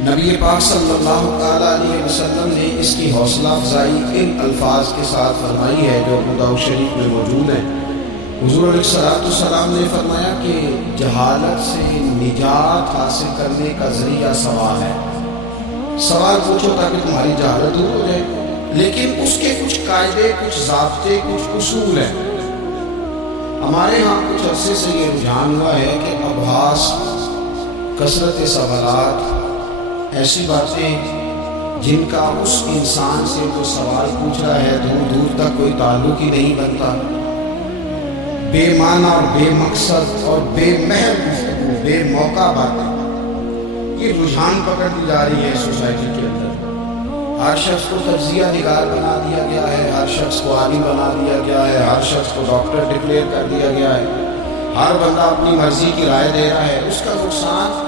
نبی پاک صلی اللہ تعالیٰ علیہ وسلم نے اس کی حوصلہ افزائی ان الفاظ کے ساتھ فرمائی ہے جو ابو داؤد شریف میں موجود ہیں۔ حضور علیہ السلام نے فرمایا کہ جہالت سے نجات حاصل کرنے کا ذریعہ سوال ہے۔ سوال پوچھو تاکہ تمہاری جہالت دور ہو جائے، لیکن اس کے کچھ قاعدے، کچھ ضابطے، کچھ اصول ہیں۔ ہمارے ہاں کچھ عرصے سے یہ رجحان ہوا ہے کہ ابحاث، کثرت سوالات، ایسی باتیں جن کا اس انسان سے جو سوال پوچھ رہا ہے دور دور تک کوئی تعلق ہی نہیں بنتا، بے معنی اور بے مقصد اور بے محض گفتگو، بے موقع باتیں، یہ رجحان پکڑتی جا رہی ہے سوسائٹی کے اندر۔ ہر شخص کو تجزیہ نگار بنا دیا گیا ہے، ہر شخص کو عالم بنا دیا گیا ہے، ہر شخص کو ڈاکٹر ڈکلیئر کر دیا گیا ہے، ہر بندہ اپنی مرضی کی رائے دے رہا ہے۔ اس کا نقصان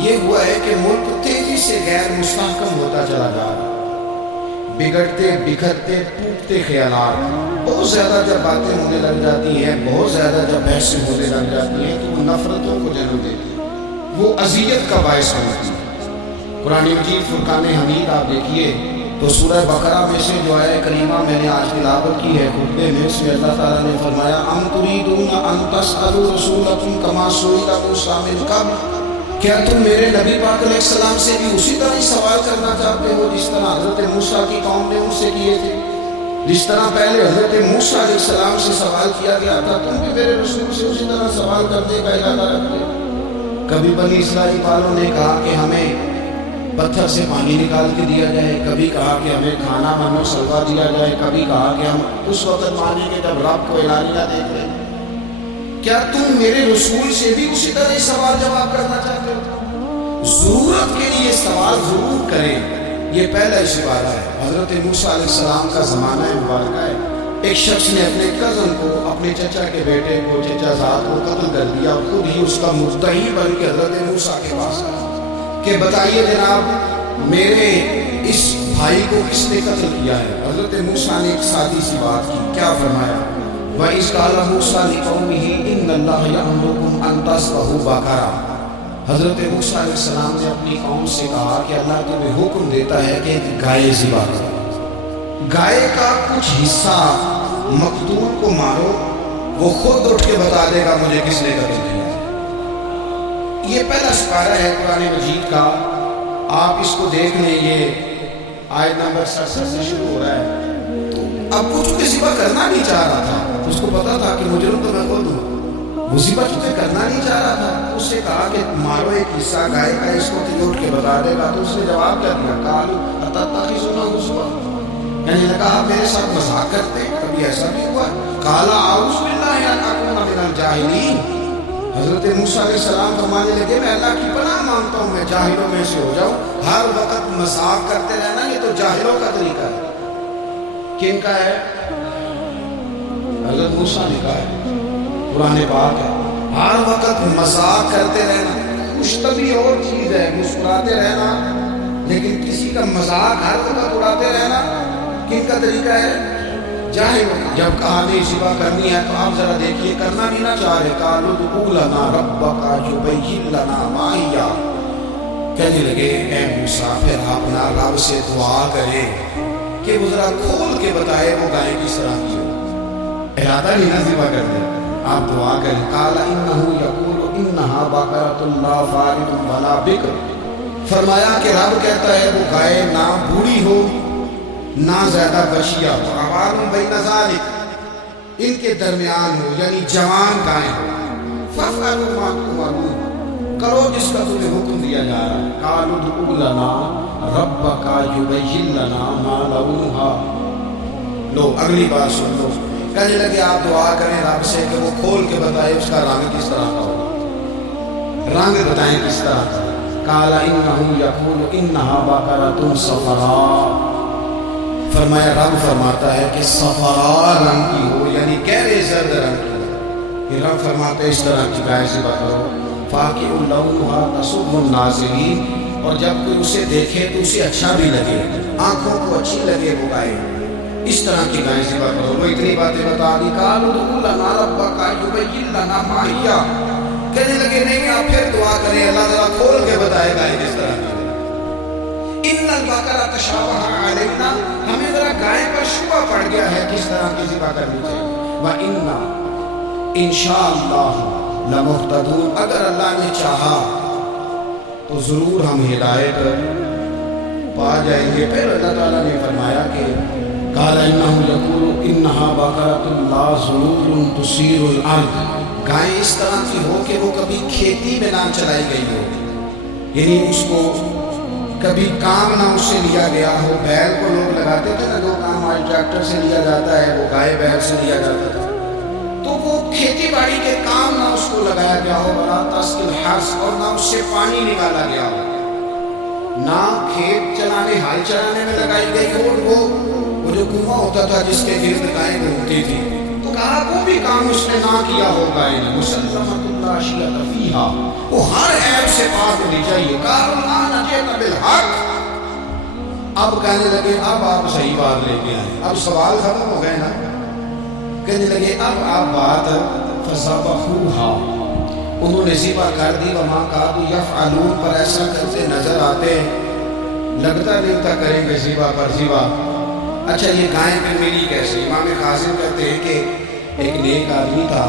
یہ ہوا ہے کہ ملک تیزی سے غیر مستحکم ہوتا چلا جا رہا ہے۔ بگڑتے، بکھرتے، ٹوٹتے خیالات، بہت زیادہ جب باتیں ہونے لگ جاتی ہیں، بہت زیادہ جب بحثیں ہونے لگ جاتی ہیں تو وہ نفرتوں کو جنم دیتی ہیں، وہ اذیت کا باعث بنتی ہے۔ قرآن مجید فرقان حمید آپ دیکھیے تو سورہ بقرہ میں سے جو آیہ کریمہ میں نے آج تلاوت کی ہے خطبے میں، اس میں اللہ تعالیٰ نے فرمایا ام تریدون ان تسألوا رسولکم کما سئل موسیٰ من قبل، کیا تم میرے نبی پاک علیہ السلام سے بھی اسی طرح ہی سوال کرنا چاہتے ہو جس طرح حضرت موسیٰ کی قوم نے ان سے کیے تھے؟ جس طرح پہلے حضرت موسیٰ علیہ السلام سے سوال کیا گیا تھا، تم بھی میرے رسول سے اسی طرح سوال کرنے کا ارادہ رکھتے ہو؟ کبھی بنی اسرائیل والوں نے کہا کہ ہمیں پتھر سے پانی نکال کے دیا جائے، کبھی کہا کہ ہمیں کھانا من و سلوا دیا جائے، کبھی کہا کہ ہم اس وقت مانیں گے جب رب کو اعلانیہ دیکھ لیں۔ کیا تم میرے رسول سے بھی اسی طرح سوال جواب کرنا چاہتے ہو؟ ضرورت کے لیے سوال ضرور کریں، یہ پہلا اشارہ ہے۔ حضرت موسیٰ علیہ السلام کا زمانہ مبارکہ ہے، ایک شخص نے اپنے کزن کو، اپنے چچا کے بیٹے کو، چچا زاد کو قتل کر دیا، خود ہی اس کا مدعی بن کے حضرت موسیٰ کے پاس آیا کہ بتائیے جناب میرے اس بھائی کو کس نے قتل کیا ہے؟ حضرت موسیٰ نے ایک سادی سی بات کی، کیا فرمایا؟ وَإِذْ قَالَ مُوسَىٰ لِقَوْمِهِ إِنَّ اللَّهَ يَأْمُرُكُمْ أَن تَذْبَحُوا بَقَرَةً۔ حضرت موسیٰ علیہ السلام نے اپنی قوم سے کہا کہ اللہ تمہیں حکم دیتا ہے کہ ایک گائے ذبح کرو، گائے کا کچھ حصہ مقتول کو مارو، وہ خود اٹھ کے بتا دے گا مجھے کس نے قتل کیا۔ یہ پہلا سپارہ ہے قرآن مجید کا، آپ اس کو دیکھ لیں، یہ آیت نمبر 67 سے شروع ہو رہا ہے۔ اب وہ چونکہ ذبح کرنا نہیں چاہ رہا تھا، اس کو پتا تھا کہ مجرم تو میں خود ہوں، وہ ذبح چونکہ کرنا نہیں چاہ رہا تھا، اس سے کہا کہ مارو ایک حصہ گائے کا، اس کو اٹھ کے بتا دے گا۔ تو اس نے جواب کیا دیا؟ قالوا اتتخذنا ہزوا، یعنی نے کہا میرے ساتھ مذاق کرتے، کبھی ایسا بھی ہوا؟ قال اعوذ باللہ ان اکون من الجاہلین۔ حضرت موسیٰ علیہ السلام فرمانے لگے میں اللہ کی پناہ مانگتا ہوں میں جاہلوں میں سے ہو جاؤں۔ ہر وقت مذاق کرتے رہنا یہ تو جاہلوں کا طریقہ ہے۔ کن کا ہے؟ حضرت موسیٰ نے کہا ہے، قرآن پاک ہے۔ ہر وقت مذاق کرتے رہنا، کچھ طبی اور چیز ہے، مسکراتے رہنا، لیکن کسی کا مذاق ہر وقت اڑاتے رہنا کن کا طریقہ ہے؟ جاہلوں کا۔ جب کہا نہیں ذبح کرنی ہے تو آپ ذرا دیکھیے، کرنا بھی نہ چاہ رہے، قالوا ادع لنا ربک یبین لنا ما ہی، کہنے لگے اے موسیٰ پھر آپ اپنا رب سے دعا کریں کہ وہ ذرا کھول کے بتائے وہ گائے کس طرح کی ہو۔ ارادہ نہیں نہ ذبح کر دیں، آپ دعا کریں۔ قال انہ یقول انہا بقرۃ لا فارض ولا بکر، فرمایا کہ رب کہتا ہے وہ گائے نہ بوڑھی ہو نہ زیادہ بچیا ہو، عوان بین ذالک، ان کے درمیان ہو، یعنی جوان گائے ہو۔ فافعلوا ما تؤمرون، کرو جس کا تمہیں حکم دیا جا رہا ہے۔ قالوا ادع لنا ربک یبین لنا ما لونھا، لو اگلی بات سن لو، کہنے لگے آپ دعا کریں رب سے کہ وہ کھول کے بتائے اس کا رنگ کس طرح کا ہوگا، رنگ بتائیں کس طرح کا۔ قال انہ یقول انہا بقرۃ صفراء، فرمایا رب فرماتا ہے کہ صفراء رنگ کی ہو، یعنی گہرے زرد رنگ کی ہو۔ یہ رب فرماتا ہے اس طرح کی گائے ذبح کرو۔ فاقع لونھا تسر الناظرین، اور جب کوئی اسے دیکھے تو اسے اچھا بھی لگے، آنکھوں کو اچھی لگے وہ گائے، اس طرح کی گائے ذبح کرو۔ وہ اتنی باتیں بتا دی۔ قالوا ادع لنا ربک یبین لنا ما ہی، کہنے لگے نہیں آپ پھر دعا کریں اللہ تعالیٰ کھول کے بتائے گائے کس طرح کی۔ ان البقرہ تشابہ علینا، ہمیں ذرا گائے پر شبہ پڑ گیا ہے کس طرح کی ذبح کرنی چاہیے. وَإِنَّا انشاءاللہ لَمُهْتَدُونَ، اگر اللہ نے چاہا تو ضرور ہم ہدایت پا جائیں گے. پھر اللہ تعالیٰ نے فرمایا کہ قال انه يقول انها بقرة لا ذلول تثير الارض، گائے اس طرح کی ہو کہ وہ کبھی کھیتی میں نہ چلائی گئی ہو، یعنی اس کو کبھی کام نہ اس سے لیا گیا ہو. بیل کو لوگ لگاتے تھے نا، جو کام آج ٹریکٹر سے لیا جاتا ہے وہ گائے بیل سے لیا جاتا تھا. تو وہ کھیتی باڑی کے کام نہ اس کو لگایا گیا ہو، ولا تسقي الحرث، اور نہ اس سے پانی نکالا گیا ہو، نہ کھیت چلانے ہل چلانے میں لگائی گئی ہو. وہ جو کنواں ہوتا تھا جس کے گرد گائیں گھومتی تھی، تو کہا وہ بھی کام اس نے نہ کیا ہو. گائے نے مسلمۃ لا شیۃ فیہا، وہ ہر عیب سے پاک ہونی چاہیے. قالوا جئت بالحق، اب کہنے لگے اب آپ صحیح بات لے کے آئے، اب سوال ختم ہو گئے نا. کہنے لگے اب آپ بات فذبحوہا، انہوں نے ذبح کر دی. وما کادوا یفعلون، پر ایسا کرتے نظر آتے، لگتا نہیں تھا کریں گے ذبح پر ذبح. اچھا یہ گائے پہ ملی کیسے؟ امام قاسم کہتے ہیں کہ ایک نیک آدمی تھا،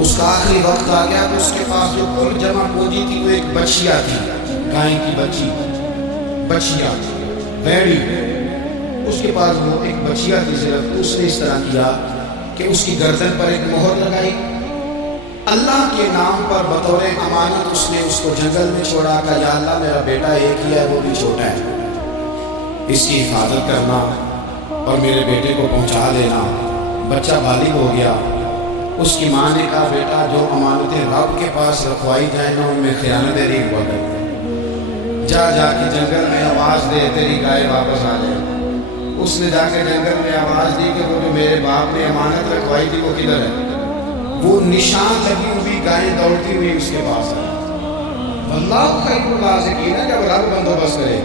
اس کا آخری وقت آ گیا تو اس کے پاس جو کل جمع پونجی تھی وہ ایک بچیا تھی، گائے کی بچیا بیڑی، اس کے پاس وہ ایک بچیا تھی صرف. اس نے اس طرح کیا کہ اس کی گردن پر ایک مہر لگائی، اللہ کے نام پر بطور امانت اس نے اس کو جنگل میں چھوڑا. کہا یا اللہ میرا بیٹا ایک ہی ہے، وہ بھی چھوٹا ہے، اس کی حفاظت کرنا اور میرے بیٹے کو پہنچا دینا. بچہ بالغ ہو گیا. اس کی ماں نے کہا بیٹا جو امانتیں رب کے پاس رکھوائی جائیں نا ان میں خیانت نہیں ہوا کر، جا کے جنگل میں آواز دے تیری گائے واپس آ جائے. اس نے جا کے جنگل میں آواز دی کہ وہ جو میرے باپ نے امانت رکھوائی تھی وہ کدھر ہے. وہ نشان لگی ہوئی گائیں دوڑتی ہوئی اس کے پاس آئی. اللہ خیر الرازقین، جب رب بندوبست کرے،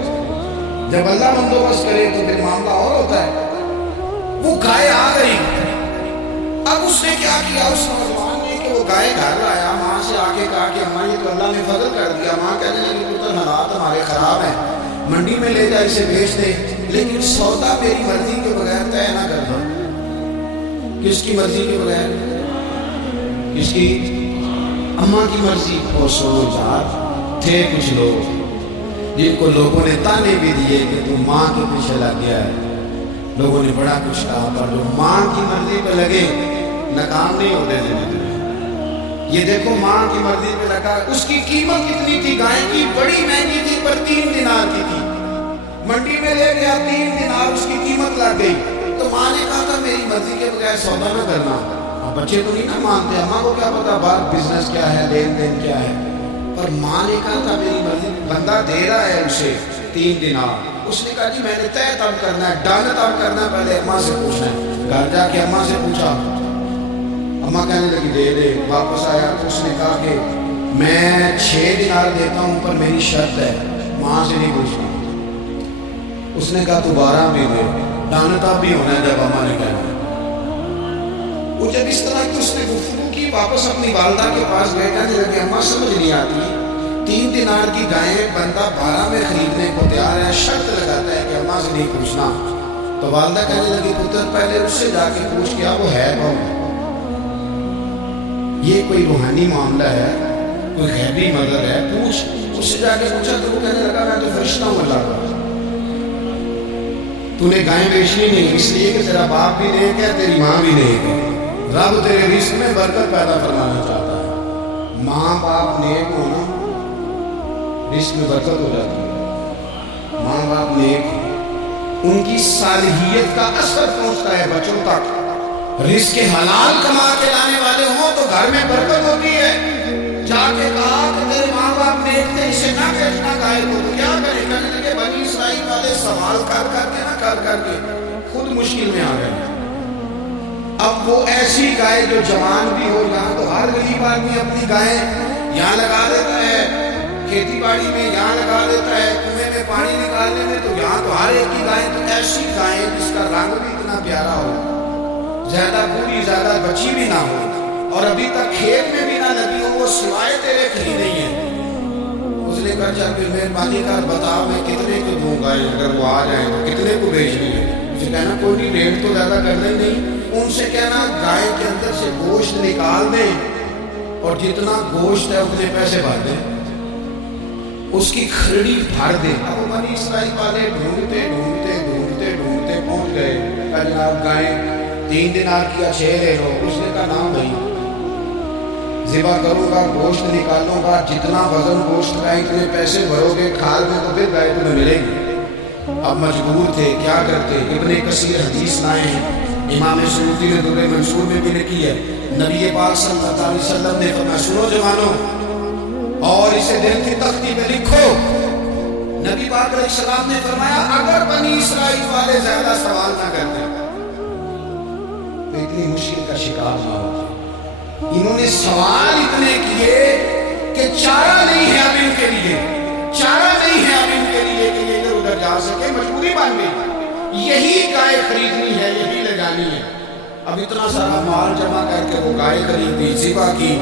جب اللہ بندوبست کرے تو پھر معاملہ اور ہوتا ہے. وہ گائے آ گئی. اب اس نے کیا کیا اس نوجوان نے کہ وہ گائے گھر لایا، ماں سے آ کے کہا کہ اماں یہ تو اللہ نے فضل کر دیا. ماں کہنے لگی پتر حالات ہمارے خراب ہیں، منڈی میں لے جا اسے بیچ دے، لیکن سودا میری مرضی کے بغیر طے نہ کر دو. کس کی مرضی کے بغیر؟ کس کی؟ اماں کی مرضی. اور سنو یار، تھے کچھ لوگ جن کو لوگوں نے تانے بھی دیے کہ تو ماں کے پیچھے لگ گیا ہے، لوگوں نے بڑا کچھ کہا، پر جو ماں کی مرضی پہ لگے ناکام نہیں ہوتے تھے. یہ دیکھو ماں کی مرضی پہ لگا. اس کی قیمت کتنی تھی گائے کی؟ بڑی مہنگی تھی، پر 3 دینار کی تھی. منڈی میں لے گیا 3 دینار اس کی قیمت لگ گئی. تو ماں نے کہا تھا میری مرضی کے بغیر سودا نہ کرنا. بچے تو نہیں نہ مانتے، اماں کو کیا پتا بات بزنس کیا ہے، لین دین کیا ہے. پر ماں نے کہا تھا میری مرضی. بندہ دے رہا ہے اسے 3 دینار. اس نے کہا جی میں نے طے تب کرنا ہے، ڈن تب کرنا ہے، پہلے اماں سے پوچھنا ہے. گھر جا کے اماں سے پوچھا، اماں کہنے لگی دے دے. واپس آیا تو اس نے کہا کہ میں 6 دینار دیتا ہوں پر میری شرط ہے، ماں سے نہیں پوچھنا. اس نے کہا تو 12 بھی دے. ڈن تب بھی ہونا ہے جب اماں نے کہنا. وہ جب اس طرح کی اس نے گفتگو کی، واپس اپنی والدہ کے پاس گئے. کہنے لگے اماں سمجھ نہیں آتی، 3 دینار کی گائیں بندہ 12 میں خریدنے کو تیار ہے، شرط لگاتا ہے کہ اماں سے نہیں پوچھنا. تو والدہ کہنے لگی پتر پہلے اس سے جا کے پوچھ کیا وہ ہے کون. یہ کوئی روحانی معاملہ ہے، کوئی غیبی مدد ہے، پوچھ. اس سے جا کے پوچھا تو وہ کہنے لگا میں تو فرشتہ ہوں اللہ کا، تو نے گائیں بیچنی نہیں اس لیے کہ تیرا باپ بھی نیک ہے، تیری ماں بھی نیک ہے. رب تیرے رزق میں برکت پیدا فرمانا چاہتا ہے. ماں باپ نیک ہونا رزق میں برکت ہو جاتی ہے. ماں باپ نیک ان کی صالحیت کا اثر پہنچتا ہے بچوں تک. رزق حلال کما کے لانے والے ہوں تو گھر میں برکت ہوتی ہے. جا کے کہا کہ تیرے ماں باپ نیک تھے، اسے نہ بیچنا گائے کو، تو کیا کرے. کہنے لگے بنی اسرائیل والے سوال کر کے خود مشکل میں آ گئے. اب وہ ایسی گائے جو جوان بھی ہو، یہاں تو ہر غریب آدمی اپنی گائے یہاں لگا دیتا ہے، کھیتی باڑی میں یہاں لگا دیتا ہے، کنویں میں پانی نکالنے میں، تو یہاں تو ہر ایک کی گائے. تو ایسی گائے جس کا رنگ بھی اتنا پیارا ہو، زیادہ بوڑھی زیادہ بچی بھی نہ ہو، اور ابھی تک کھیت میں بھی نہ لگی ہو، وہ سوائے تیرے کہیں نہیں ہے. اس نے نے کہا چل پھر مہربانی کر بتا میں کتنے کو دوں گا، اگر وہ آ جائیں تو کتنے کو بیچنی ہے؟ اسے کہنا کوئی نہیں، ریٹ تو زیادہ کرنا ہی نہیں، ان سے کہنا گائے کے اندر سے گوشت نکال دیں اور جتنا گوشت ہے اتنے پیسے بھر دیں، اس کی کھرڑی بھر دیں۔ اب وہ بنی اسرائیل والے ڈھونڈتے ڈھونڈتے ڈھونڈتے ڈھونڈتے پہنچ گئے، کہا جناب گائیں 3 دینار کی 6 لے لو۔ اس نے کہا نام بھائی، ذبح کروں گا، گوشت نکالوں گا، جتنا وزن گوشت کا اتنے پیسے بھرو گے، کھال میں تو پھر گائے تمہیں ملے گی۔ اب مجبور تھے، کیا کرتے؟ ابن کثیر حدیث لائے ہیں، امام سیوطی نے در منصور میں بھی لکھی ہے، نبی پاک صلی اللہ علیہ وسلم نے فرمایا سنو جوانو اور اسے دل کی تختی پہ لکھو، نبی پاک علیہ السلام نے فرمایا اگر بنی اسرائیل والے زیادہ سوال نہ کرتے تو اتنی مشکل کا شکار نہ ہوتے۔ انہوں نے سوال اتنے کیے کہ چارہ نہیں ہے اب ان کے لیے، چارہ نہیں ہے اب ان کے لیے کہ یہ ادھر ادھر جا سکے، مجبوری بن گئی، یہی گائے خریدنی ہے، یہی لے جانی ہے۔ اب اتنا سارا مال جمع کر کے وہ گائے خریدی، ذبح کی،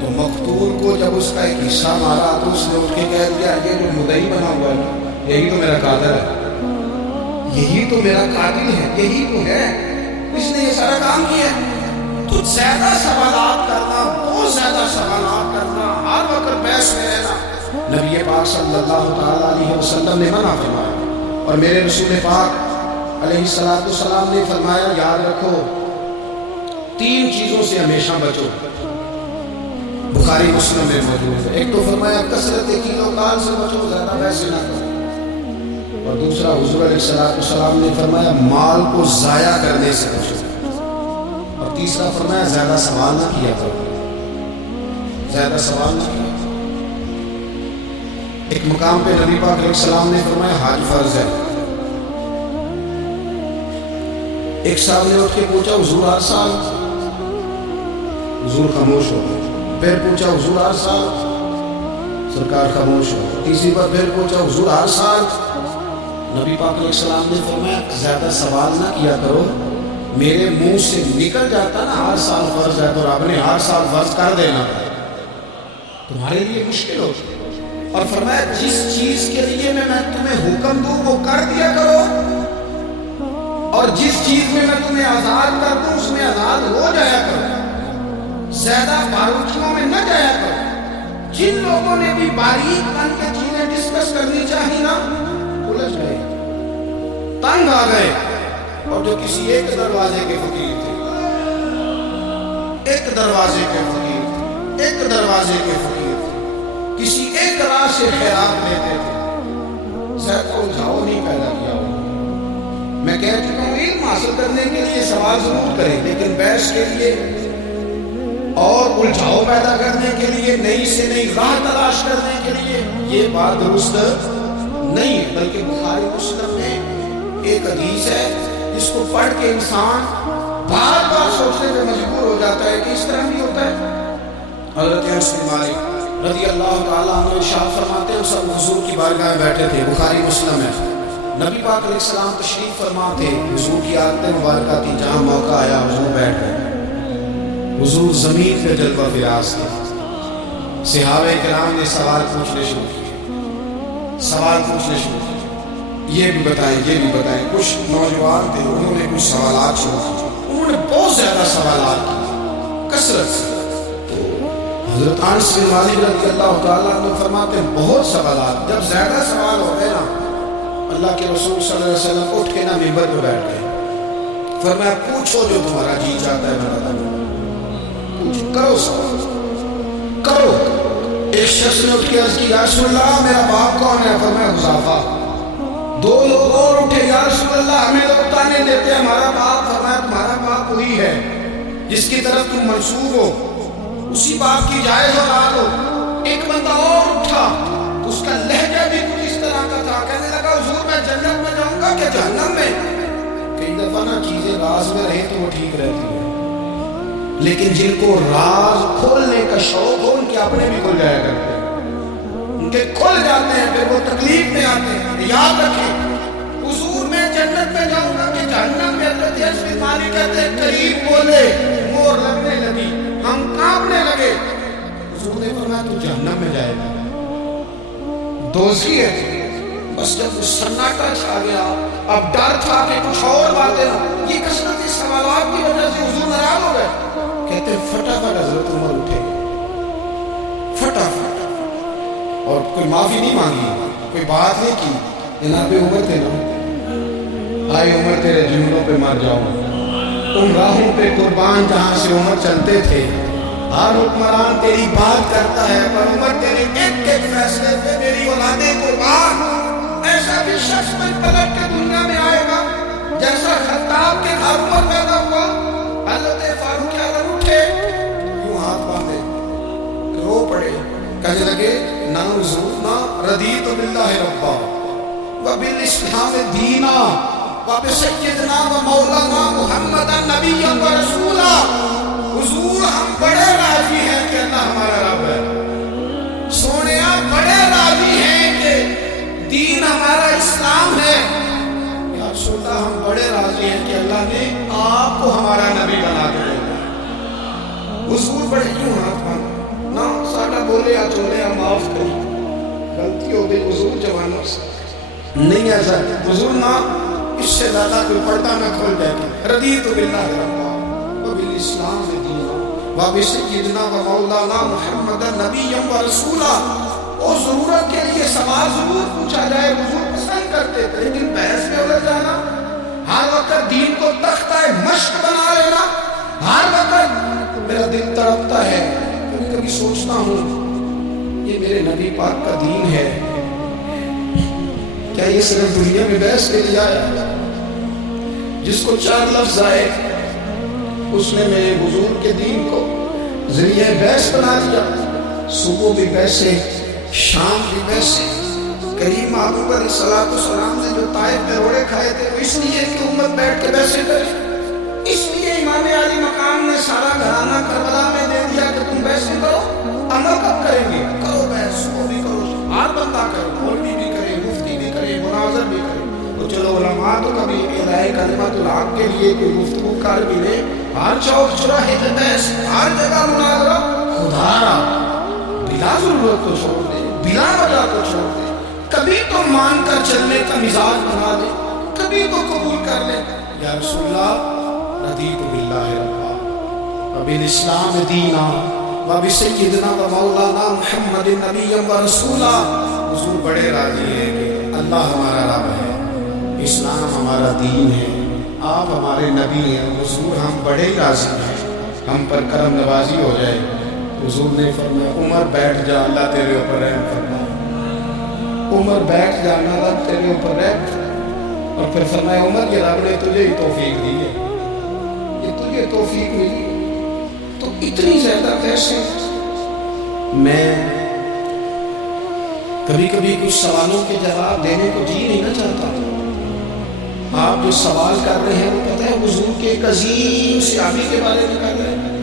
تو مقتول کو جب اس کا ایک حصہ مارا تو اس نے اٹھ کے کہہ دیا یہ جو مدعی بنا ہوا ہے یہی تو میرا قاتل ہے، یہی تو میرا قاتل ہے، یہی تو ہے، اس نے یہ سارا کام کیا ہے۔ تو زیادہ سوالات کرنا، بہت زیادہ سوالات کرنا، ہر وقت بحث میں رہنا، نبی پاک صلی اللہ تعالیٰ علیہ وسلم نے منع فرمایا، اور میرے رسول پاک علیہ السلام نے فرمایا یاد رکھو 3 چیزوں سے ہمیشہ بچو، بخاری مسلم میں موجود ہے۔ ایک تو فرمایا کثرت کیلو کال سے بچو، زیادہ بحث نہ کرو، اور دوسرا حضور علیہ السلام نے فرمایا مال کو ضائع کرنے سے بچو، اور تیسرا فرمایا زیادہ سوال نہ کیا کرو، زیادہ سوال نہ کیا۔ ایک مقام پہ نبی پاک علیہ السلام نے فرمایا حج فرض ہے۔ ایک صاحب نے اٹھ کے پوچھا حضور ہر سال؟ حضور خاموش ہو گئے۔ پھر پوچھا حضور ہر سال؟ سرکار خاموش ہو گئے۔ تیسری بار پھر پوچھا حضور ہر سال؟ نبی پاک علیہ السلام نے فرمایا زیادہ سوال نہ کیا کرو، میرے منہ سے نکل جاتا نا ہر سال فرض ہے تو رب نے ہر سال فرض کر دینا تمہارے لیے مشکل ہوتی ہے، اور فرمایا جس چیز کے لیے میں تمہیں حکم دوں وہ کر دیا کرو، اور جس چیز میں تمہیں آزاد کر دوں اس میں آزاد ہو جایا کرو، زیادہ باریکیوں میں نہ جایا کرو۔ جن لوگوں نے بھی باریک بن کے چیزیں ڈسکس کرنی چاہی نا الجھ گئے، تنگ آ گئے، اور جو کسی ایک دروازے کے فقیر تھے، ایک دروازے کے فقیر تھے، ایک دروازے کے فقیر تھے، کسی ایک راہ سے خیرات لیتے تھے، زیادہ الجھاؤ نہیں پیدا کیا۔ میں کہہ چکا ہوں علم حاصل کرنے کے لیے سوال ضرور کریں، لیکن بحث کے لیے اور الجھاؤ پیدا کرنے کے لیے، نئی سے نئی راہ تلاش کرنے کے لیے یہ بات درست نہیں ہے۔ بلکہ بخاری مسلم میں ایک حدیث ہے جس کو پڑھ کے انسان بار بار سوچنے پہ مجبور ہو جاتا ہے کہ اس طرح بھی ہوتا ہے۔ حضرت انس بن مالک رضی اللہ تعالیٰ عنہ ارشاد فرماتے ہیں سب حضور کی بارگاہ میں بیٹھے تھے، بخاری مسلم ہے، نبی پاک علیہ السلام تشریف فرما تھے، حضور کی عادت مبارکہ تھی، جہاں موقع آیا حضور بیٹھ گئے، حضور زمین پہ جلوہ فراز تھے، صحابہ کرام نے سوال پوچھنے شروع کیے، سوال پوچھنے شروع کیے، یہ بھی بتائیں، یہ بھی بتائیں۔ کچھ نوجوان تھے، انہوں نے کچھ سوالات شروع کیے، انہوں نے بہت زیادہ سوالات کیے، کثرت سے۔ حضرت انس بن مالک رضی اللہ تعالیٰ عنہ فرماتے ہیں بہت سوالات، جب زیادہ سوال ہو گئے نا اللہ کے رسول صلی اللہ علیہ وسلم اٹھ کے نا منبر پہ بیٹھ گئے، فرمایا پوچھو جو تمہارا جی چاہتا ہے میں بتا دوں، کرو سوال کرو۔ ایک شخص نے اٹھ کے عرض کی یا رسول اللہ میرا باپ کون ہے؟ فرمایا حذیفہ۔ 2 لوگ اور اٹھے یا رسول اللہ ہمیں لوگ تانے دیتے ہیں ہمارا باپ۔ فرمایا تمہارا باپ وہی ہے جس کی طرف تم منسوب ہو، اسی باپ کی جائز اولاد ہو۔ ایک بندہ اور اٹھا، اس کا لہجہ بھی کچھ اس طرح کا تھا، کہنے لگا حضور میں جنت میں جاؤں گا کہ جہنم میں؟ کئی دفعہ نا چیزیں راز میں رہیں تو وہ ٹھیک رہتی ہے، لیکن جن کو راز کھولنے کا شوق ہو ان کے اپنے بھی کھل جایا کرتے ہیں، ان کے کھل جاتے ہیں، پھر وہ تکلیف میں آتے ہیں۔ یاد رکھیں حضور میں جنت میں جاؤں گا کہ جہنم میں؟ حضرت انس بن مالک کہتے ہیں قریب بولے مور لگنے لگی، ہم کانپنے لگے۔ حضور نے فرمایا تو جہنم میں جائے گا، دوزی ہے. بس جب سناٹا چھا گیا، اب ڈر تھا کہ کچھ اور باتیں نہ، یہ کثرت سوالات کی وجہ سے حضور ناراض ہو گئے. کہتے فٹافٹ حضرت عمر اٹھے، فٹافٹ، اور کوئی معافی نہیں مانگی، کوئی بات نہیں کی. جناب عمر تھے نا، آئے عمر تیرے جملوں پہ مر جاؤ. ان راہوں پہ قربان جہاں سے عمر چلتے تھے. ہر حکمران تیری بات کرتا ہے، پر عمر تیرے ایک ایک فیصلے پہ میری اولادیں قربان. ایسا بھی شخص میں پلٹ کے دنیا میں آئے گا جیسا خطاب کے گھر عمر پیدا ہوا. حضرت فاروق اعظم اٹھے، یوں ہاتھ باندھے، رو پڑے، کہنے لگے نہ حضور نہ، رضیت باللہ ربا وبالاسلام دینا وبسیدنا ومولانا محمد نبیا ورسولا. حضور ہم بڑے راضی ہیں کہ اللہ ہمارا رب ہے. سونیا بڑے راضی ہیں کہ دین ہمارا اسلام ہے. یا رسول اللہ ہم بڑے راضی ہیں کہ اللہ نے آپ کو ہمارا نبی بنا کے دیا. حضور بڑے کیوں ہاتھ مانگے نہ ساڈا بولے یا چولے یا معاف کری، غلطی ہو گئی حضور جوانوں سے نہیں ایسا. حضور نہ، اس سے زیادہ کوئی پردہ نہ کھول جائے. رضیت باللہ ربا وبالاسلام دینا وبسیدنا ومولانا محمد نبیا ورسولا. اور ضرورت کے لیے سوال ضرور پوچھا جائے، حضور پسند کرتے تھے، لیکن بحث میں الجھ جانا، ہر وقت دین کو تختہ مشق بنا لینا، ہر وقت میرا دل تڑپتا ہے. کبھی کبھی سوچتا ہوں یہ میرے نبی پاک کا دین ہے، کیا یہ صرف دنیا میں بحث کے لیے آیا؟ جس کو 4 لفظ آئے اس نے میرے حضور کے دین کو ذریعہ بحث بنا دیا. صبح بھی بحثیں، شام بھی بحثیں. کریم محبوب علیہ السلام نے جو طائف میں روڑے کھائے تھے وہ اس لیے کہ امت بیٹھ کے بحثیں کرے. اس لیے امام علی مقام نے سارا گھرانہ کربلا میں دے دیا کہ تم بحثیں کرو. عمل کب کریں گے؟ کرو بحث، صبح بھی کرو، ہر بندہ کرے، مولوی بھی کرے، مفتی بھی کرے، مناظر بھی کرے. تو چلو علماء تو کبھی الہی کلمت الحق کے لیے کوئی گفتگو کر بھی لے. ہر چوک چوراہے پہ بحث، ہر جگہ مناظرہ. خدا را بلا ضرورت تو چھوڑ دے، بلا وجہ تو چھوڑ دے. کبھی تو مان کر چلنے کا مزاج بنا دے، کبھی تو قبول کر لے. یا رسول اللہ رضیت باللہ ربا وبالاسلام دینا وبسیدنا ومولانا محمد نبیا ورسولا. حضور بڑے راضی ہیں کہ اللہ ہمارا رب ہے، اسلام ہمارا دین ہے، آپ ہمارے نبی ہیں. حضور ہم بڑے ہی راضی ہیں، ہم پر کرم نوازی ہو جائے. حضور نے فرمایا عمر بیٹھ جا، اللہ تیرے اوپر رحم فرمائے. عمر بیٹھ جانا، اللہ تیرے اوپر رحم. اور پھر فرمایا عمر یہ رب نے تجھے ہی توفیق دی ہے، یہ تجھے توفیق ملی. تو اتنی زیادہ کیسے؟ میں کبھی کبھی کچھ سوالوں کے جواب دینے کو جی نہیں نہ چاہتا. آپ جو سوال کر رہے ہیں وہ پتہ ہے حضور کے ایک عظیم صحابی کے بارے میں کر رہے ہیں.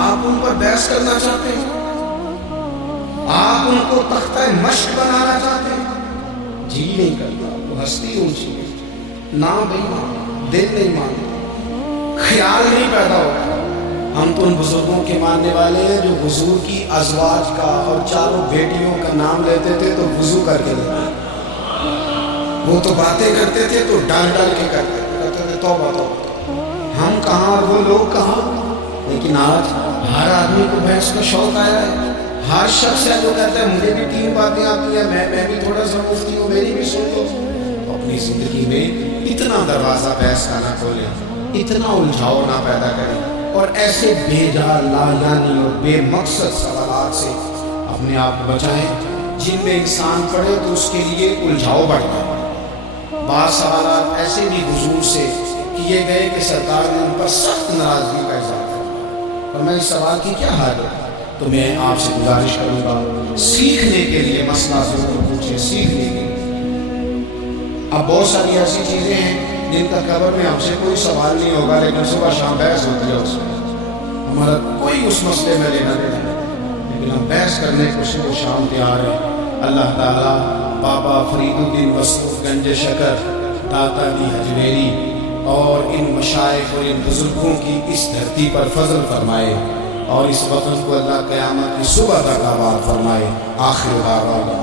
آپ ان پر بحث کرنا چاہتے ہیں، آپ ان کو تختہ مشق بنانا چاہتے ہیں. جی نہیں کرتا، وہ ہستی اونچی ہے، نہ بھائی دل نہیں مانتا، خیال نہیں پیدا ہوتا. ہم تو ان بزرگوں کے ماننے والے ہیں جو حضور کی ازواج کا اور 4 بیٹیوں کا نام لیتے تھے تو وضو کر کے لیتے. وہ تو باتیں کرتے تھے تو ڈال ڈال کے کرتے تھے توبہ توبہ. ہم کہاں اور وہ لوگ کہاں. لیکن آج ہر آدمی کو بحث کا شوق آیا ہے. ہر شخص ہے جو کہتا ہے مجھے بھی 3 باتیں آتی ہیں، میں بھی تھوڑا سا مفتی ہوں، میری بھی سن لو. اپنی زندگی میں اتنا دروازہ بحث کا نہ کھولے، اتنا الجھاؤ نہ پیدا کرے، اور ایسے بے جا لایانی اور بے مقصد سوالات سے اپنے آپ کو بچائیں جن میں انسان پڑھے تو اس کے لیے الجھاؤ بڑھتا ہے. بعض سوالات ایسے بھی حضور سے کیے گئے کہ سرکار نے ان پر سخت ناراضگی کا اظہار کیا. اور میں اس سوال کی کیا حال ہے؟ تو میں آپ سے گزارش کروں گا سیکھنے کے لیے مسئلہ ضرور پوچھیں، سیکھنے کے لیے. اب بہت ساری ایسی چیزیں ہیں جن کا قبر میں ہم سے کوئی سوال نہیں ہوگا، لیکن صبح شام بحث ہوتی ہے اس میں. ہمارا کوئی اس مسئلے میں لینا دینا نہیں، لیکن ہم بحث کرنے کو صبح شام تیار ہیں. اللہ تعالیٰ بابا فرید الدین مسعود گنج شکر داتا علی حجویری اور ان مشائخ اور ان بزرگوں کی اس دھرتی پر فضل فرمائے، اور اس وطن کو اللہ قیامت کی صبح تک آباد فرمائے. آخر دعوانا